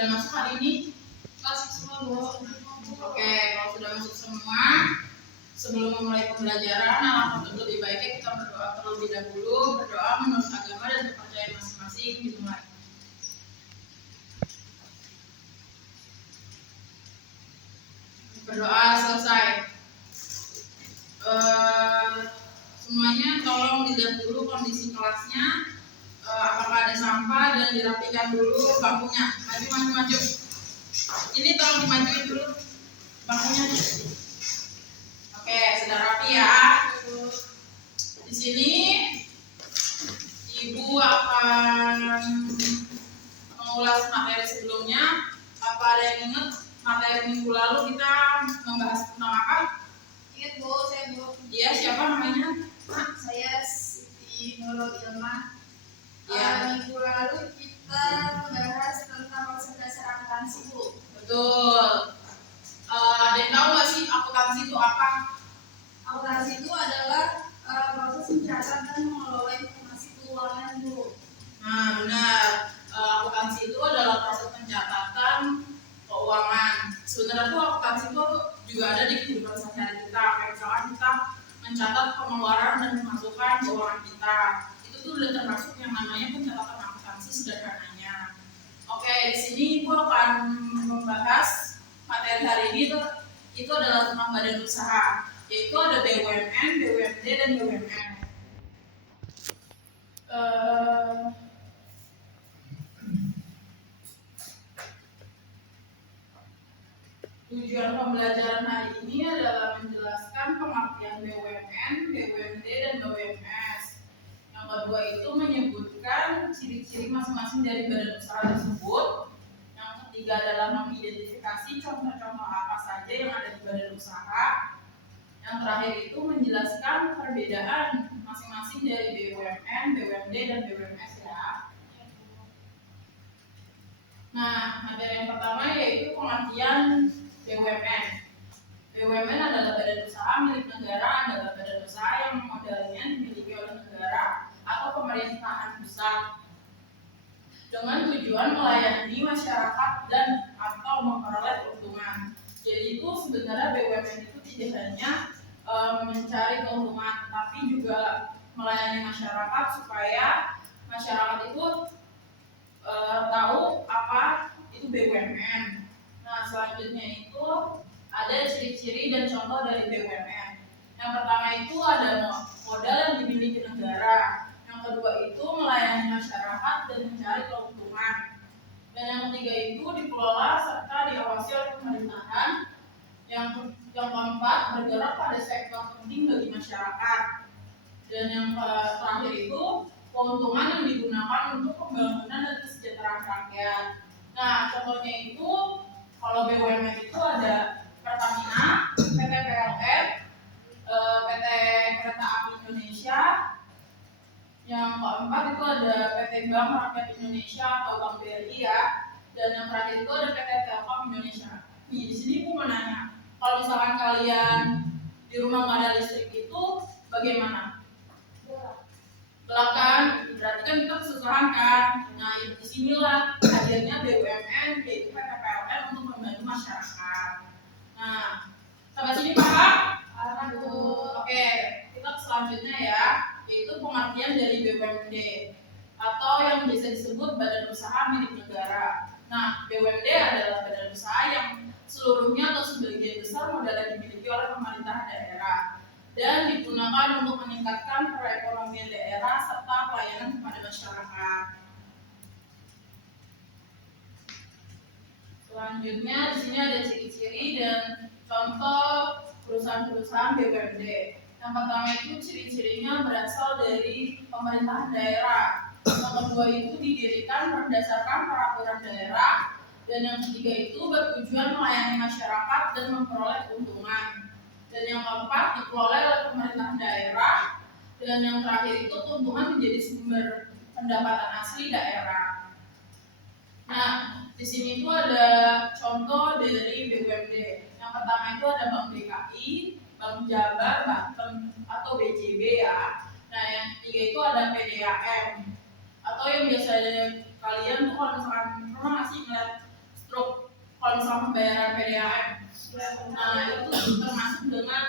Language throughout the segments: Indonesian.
Sudah masuk hari ini? Masuk semua, Bu. Oke, kalau sudah masuk semua, sebelum memulai pembelajaran, alangkah lebih baiknya kita berdoa terlebih dahulu. Berdoa menurut agama dan kepercayaan masing-masing dimulai. Berdoa selesai. Semuanya tolong dilihat dulu kondisi kelasnya, apakah ada sampah, dan dirapikan dulu bangkunya. Maju. Ini tolong dimajuin dulu bangkunya. Oke, sudah rapi ya. Di sini Ibu akan mengulas materi sebelumnya. Apa ada yang ingat materi minggu lalu kita membahas tentang apa? Ingat, Bu, saya Bu. Iya, siapa namanya? Saya Siti Nurul Ilma. Ya. Minggu lalu kita membahas tentang konsep dasar akuntansi, Bu. Betul. Ada yang tahu nggak sih akuntansi itu apa? Akuntansi itu adalah proses mencatat dan mengelola informasi keuangan, Bu. Nah, benar. Akuntansi itu adalah proses pencatatan keuangan. Sebenarnya tuh akuntansi itu juga ada di kehidupan sehari-hari kita. Kayak misalkan kita mencatat pengeluaran dan pemasukan keuangan kita. Itu tuh udah termasuk yang namanya pencatatan akuntansi sederhananya. Oke, di sini Ibu akan membahas materi hari ini itu adalah tentang badan usaha, yaitu ada BUMN, BUMD, dan BUMN. Tujuan pembelajaran hari ini adalah menjelaskan pengertian BUMN, BUMD, dan BUMS. Yang kedua itu menyebutkan ciri-ciri masing-masing dari badan usaha tersebut. Yang ketiga adalah mengidentifikasi contoh-contoh apa saja yang ada di badan usaha. Yang terakhir itu menjelaskan perbedaan masing-masing dari BUMN, BUMD, dan BUMS ya. Nah, materi yang pertama yaitu pengertian BUMN. BUMN adalah badan usaha milik negara, adalah badan usaha yang modalnya dimiliki oleh negara atau pemerintahan pusat dengan tujuan melayani masyarakat dan atau memperoleh keuntungan. Jadi itu sebenarnya BUMN itu tidak hanya mencari keuntungan, tapi juga melayani masyarakat supaya masyarakat itu tahu apa itu BUMN. Nah, selanjutnya itu ada ciri-ciri dan contoh dari BUMN. Yang pertama itu ada modal yang dimiliki negara. Yang kedua itu melayani masyarakat dan mencari keuntungan. Dan yang ketiga itu dikelola serta diawasi oleh pemerintahan. Yang keempat bergerak pada sektor penting bagi masyarakat. Dan yang terakhir itu keuntungan yang digunakan untuk pembangunan dan kesejahteraan rakyat. Nah, contohnya itu kalau BUMN itu ada Pertamina, PT PLN, PT Kereta Api Indonesia. Yang keempat itu ada PT Bank Rakyat Indonesia atau Bank BRI ya. Dan yang terakhir itu ada PT Telkom Indonesia. Nih, di sini aku mau nanya, kalau misalkan kalian di rumah nggak ada listrik itu bagaimana? Gelap kan? Berarti kan kita kesusahan kan? Nah, di sinilah hadirnya BUMN yaitu PT PLN untuk membantu masyarakat. Nah, sampai sini paham? Oke, kita ke selanjutnya ya, yaitu pengertian dari BUMD atau yang biasa disebut badan usaha milik negara. Nah, BUMD adalah badan usaha yang seluruhnya atau sebagian besar modalnya dimiliki oleh pemerintah daerah dan digunakan untuk meningkatkan perekonomian daerah serta pelayanan kepada masyarakat. Selanjutnya di sini ada ciri-ciri dan contoh perusahaan-perusahaan BUMD. Yang pertama itu ciri-cirinya berasal dari pemerintahan daerah. Yang kedua itu didirikan berdasarkan peraturan daerah. Dan yang ketiga itu bertujuan melayani masyarakat dan memperoleh keuntungan. Dan yang keempat dikelola oleh pemerintahan daerah. Dan yang terakhir itu keuntungan menjadi sumber pendapatan asli daerah. Nah, di sini itu ada contoh dari BUMD. Yang pertama itu ada Bank DKI, Bank Jabar, Banten atau BJB ya. Nah, yang ketiga itu ada PDAM atau yang biasanya kalian tuh kalau misalkan pernah nggak sih ngeliat struk kalau misalnya pembayaran PDAM. Nah itu termasuk dengan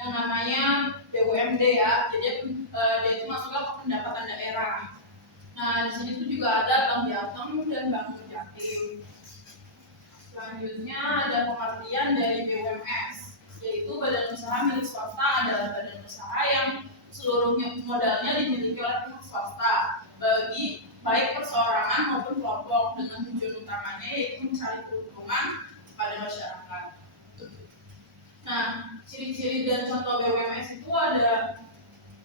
yang namanya BUMD ya. Jadi dia itu masuknya ke pendapatan daerah. Nah di sini tuh juga ada Bank Jateng dan Bank Jatim. Selanjutnya ada pengertian dari BUMS, yaitu badan usaha milik swasta adalah badan usaha yang seluruhnya modalnya dimiliki oleh pihak swasta bagi baik perseorangan maupun kelompok dengan tujuan utamanya yaitu mencari keuntungan pada masyarakat. Nah, ciri-ciri dan contoh BUMS itu ada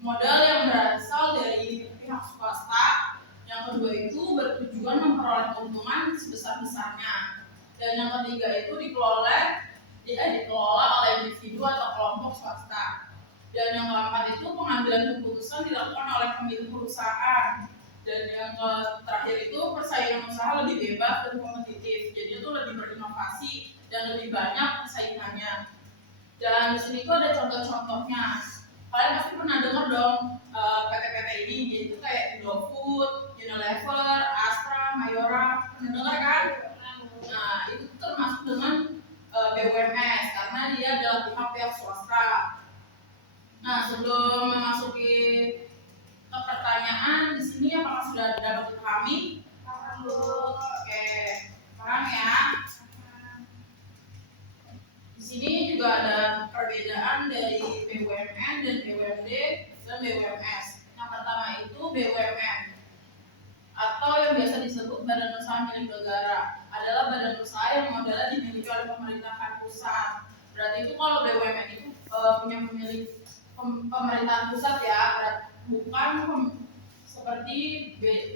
modal yang berasal dari pihak swasta, yang kedua itu bertujuan memperoleh keuntungan sebesar-besarnya, dan yang ketiga itu dikelola oleh individu atau kelompok swasta, dan yang keempat itu pengambilan keputusan dilakukan oleh pemilik perusahaan, dan yang terakhir itu persaingan usaha lebih bebas dan kompetitif, jadi itu lebih berinovasi dan lebih banyak persaingannya. Dan di sini tuh ada contoh-contohnya. Kalian pasti pernah dengar dong PT-PT ini, yaitu kayak Indofood, Unilever, Astra, Mayora, pernah dengar kan? Nah itu termasuk dengan BUMS karena dia adalah pihak swasta. Nah sebelum memasuki ke pertanyaan di sini apakah sudah dapat dipahami? Oke, paham ya? Di sini juga ada perbedaan dari BUMN dan BUMD dan BUMS. Yang pertama itu BUMN atau yang biasa disebut badan usaha milik negara, adalah badan usaha yang modalnya dimiliki oleh pemerintahan pusat. Berarti itu kalau BUMN itu punya pemilik pemerintahan pusat ya, bukan seperti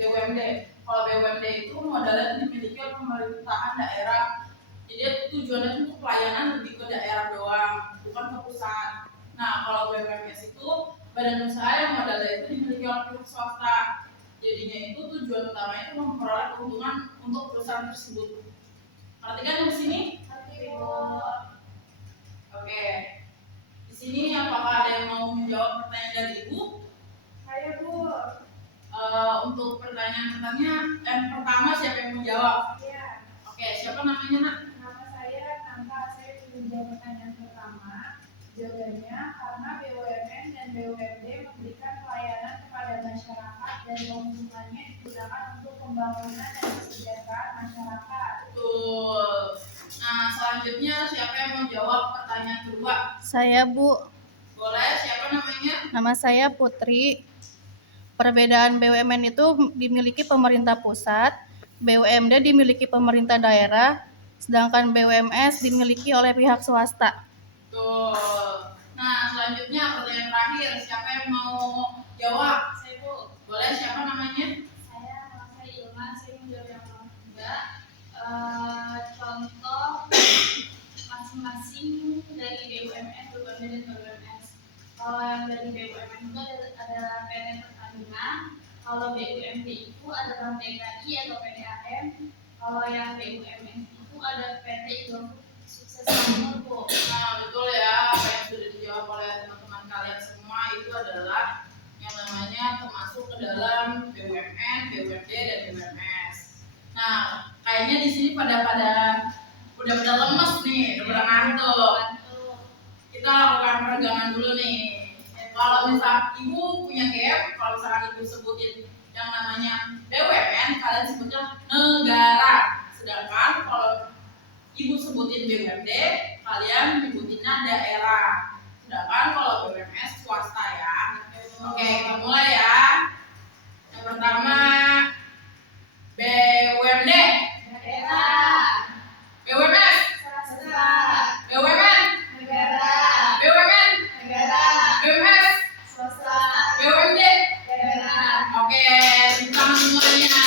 BUMD. Kalau BUMD itu modalnya dimiliki oleh pemerintahan daerah. Jadi tujuannya untuk pelayanan lebih ke daerah doang, bukan ke pusat. Nah, kalau BUMS itu badan usaha yang modalnya itu dimiliki oleh pihak swasta. Jadinya itu tujuan utamanya itu memperoleh keuntungan untuk perusahaan tersebut. Perhatikan di sini. Oke. Di sini apakah ada yang mau menjawab pertanyaan dari Ibu? Saya Bu. Untuk pertanyaan pertama siapa yang mau jawab? Iya. Oke, siapa namanya nak? Nama saya Nanta. Saya ingin menjawab pertanyaan pertama. Jawabannya karena BUMN dan BUMD memberikan pelayanan kepada masyarakat dan keuntungannya digunakan untuk pembangunan dan kesejahteraan masyarakat. Betul. Nah, selanjutnya siapa yang mau jawab pertanyaan kedua? Saya Bu. Boleh, siapa namanya? Nama saya Putri. Perbedaan BUMN itu dimiliki pemerintah pusat, BUMD dimiliki pemerintah daerah, sedangkan BUMS dimiliki oleh pihak swasta. Tuh. Nah, selanjutnya pertanyaan terakhir, siapa yang mau jawab? Saya Bu. Boleh, siapa namanya? Nama saya Ilman. Saya menjawab yang nomor 3. Contoh masing-masing dari BUMN, BUMD dan BUMS. Kalau yang dari BUMN itu ada PT Pertamina, kalau BUMD itu ada Bank DKI atau PDAM, kalau yang BUMN itu ada PT Indofood Sukses Makmur Bu. Nah, betul ya, apa yang sudah dijawab oleh teman-teman kalian semua itu adalah yang namanya termasuk ke dalam BUMN, BUMD dan BUMS. Nah, kayaknya di sini udah pada lemes nih, udah pada ngantuk. Kita lakukan peregangan dulu nih. Kalau misal ibu punya gap, kalau misalkan ibu sebutin yang namanya BUMN, kalian sebutnya negara. Sedangkan kalau ibu sebutin BUMD, kalian nyebutinnya daerah. Sedangkan kalau BUMS swasta ya. Oke, kita mulai ya. Yang pertama BUMD, Daerah. BUMS, Swasta. BUMN, Negara. BUMN, Negara. BUMS, Swasta. BUMD. Daerah. Oke, sama semuanya.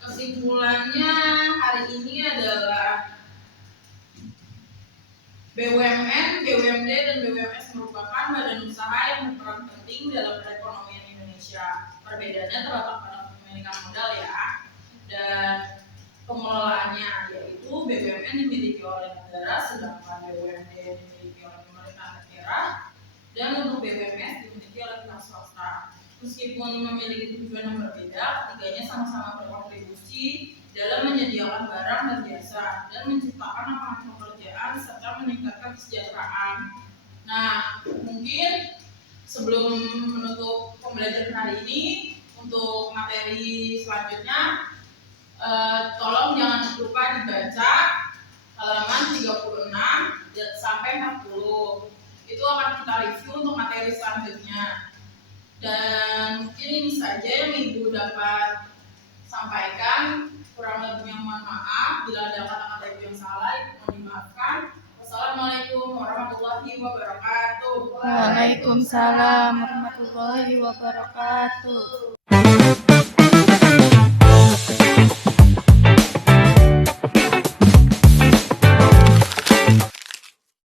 Kesimpulannya hari ini adalah BUMN, BUMD, dan BUMS merupakan badan usaha yang berperan penting dalam perekonomian Indonesia. Perbedaannya terletak pada kepemilikan modal ya, dan pengelolaannya, yaitu BUMN dimiliki oleh negara, sedangkan BUMD dimiliki oleh pemerintah daerah, dan untuk BUMS dimiliki oleh pihak swasta. Meskipun memiliki tujuan yang berbeda, ketiganya sama-sama berkontribusi dalam menyediakan barang dan jasa dan menciptakan lapangan pekerjaan serta meningkatkan kesejahteraan. Nah, mungkin sebelum menutup pembelajaran hari ini, untuk materi selanjutnya, tolong jangan lupa dibaca halaman 36 sampai 40. Itu akan kita review untuk materi selanjutnya. Dan mungkin ini saja yang Ibu dapat sampaikan. Kurang lebihnya mohon maaf. Bila ada kata-kata Ibu yang salah, Ibu mohon dimaafkan. Wassalamualaikum warahmatullahi wabarakatuh. Waalaikumsalam warahmatullahi wabarakatuh.